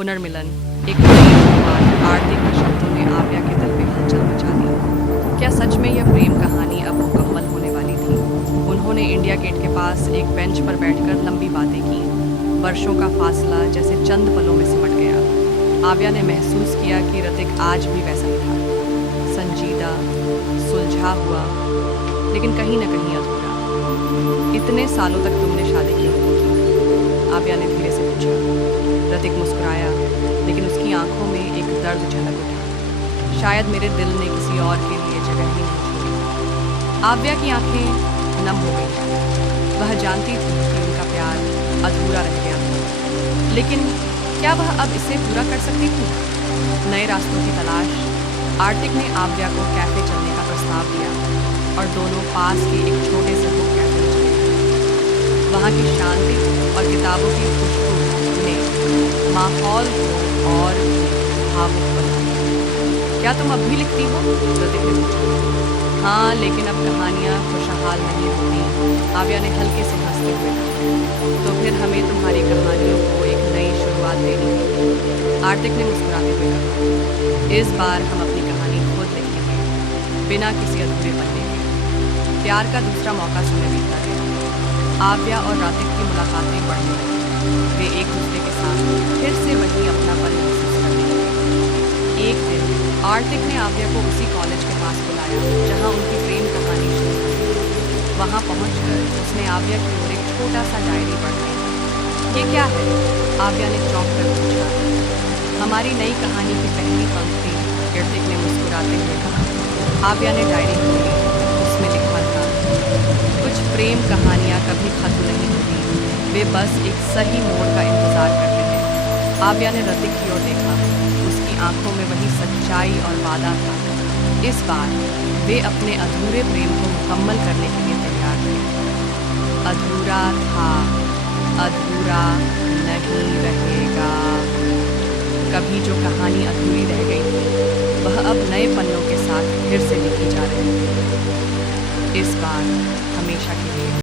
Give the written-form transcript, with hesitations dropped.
पुनर्मिलन एक नई शुरुआत आरती के शब्दों ने आव्या के दिल में हलचल मचा दी। क्या सच में यह प्रेम कहानी अब मुकम्मल होने वाली थी? उन्होंने इंडिया गेट के पास एक बेंच पर बैठकर लंबी बातें की। वर्षों का फासला जैसे चंद पलों में सिमट गया। आव्या ने महसूस किया कि ऋतिक आज भी वैसा ही था, संजीदा, सुलझा हुआ, लेकिन कहीं न कहीं अधूरा। इतने सालों तक तुमने शादी क्यों नहीं की? आव्या ने धीरे से पूछा। ऋतिक मुस्कुराया, लेकिन उसकी आंखों में एक दर्द झलक उठा। शायद मेरे दिल ने किसी और के लिए जगह ही नहीं छोड़ी। आव्या की आंखें नम हो गई। वह जानती थी कि उनका प्यार अधूरा रह गया था, लेकिन क्या वह अब इसे पूरा कर सकती थी? नए रास्तों की तलाश। आर्तिक ने आव्या को कैफे चलने का प्रस्ताव दिया और दोनों पास के एक छोटे से बुक कैफे में चले गए। वहाँ की शांति और किताबों की खुशबू ने माहौल को और भावुक बना दिया। क्या तुम अब भी लिखती हो? ऋतिक ने पूछा। हाँ, लेकिन अब कहानियाँ खुशहाल नहीं होती, आव्या ने हल्के से हंसते हुए कहा। तो फिर हमें तुम्हारी कहानियों को एक नई शुरुआत देनी है, आर्तिक ने मुस्कुराते हुए कहा। इस बार हम अपनी कहानी खुद लिखेंगे, बिना किसी अधूरे पन्ने के। प्यार का दूसरा मौका समय बीतता गया। आव्या और ऋतिक की मुलाकातें बढ़ने लगी। वे एक दूसरे के साथ फिर से वही अपनापन महसूस करने लगे। एक दिन आर्तिक ने आव्या को उसी कॉलेज के पास बुलाया जहाँ उनकी प्रेम कहानी शुरू हुई। वहाँ पहुँचकर उसने आव्या की ओर एक छोटा सा डायरी पढ़ लिया। ये क्या है? आव्या ने चौंक कर पूछा। हमारी नई कहानी की पहली पंक्ति, ऋतिक ने मुस्कुराते हुए कहा। आव्या ने डायरी खोली। उसमें लिखा था, कुछ प्रेम कहानियाँ कभी खत्म नहीं होती, वे बस एक सही मोड़ का इंतजार करते हैं। आव्या ने ऋतिक की ओर देखा। उसकी आंखों में वही सच्चाई और वादा था। इस बार वे अपने अधूरे प्रेम को मुकम्मल करने के लिए तैयार थे। अधूरा था, अधूरा नहीं रहेगा। कभी जो कहानी अधूरी रह गई थी, वह अब नए पन्नों के साथ फिर से लिखी जा रही थी, इस बार हमेशा के लिए।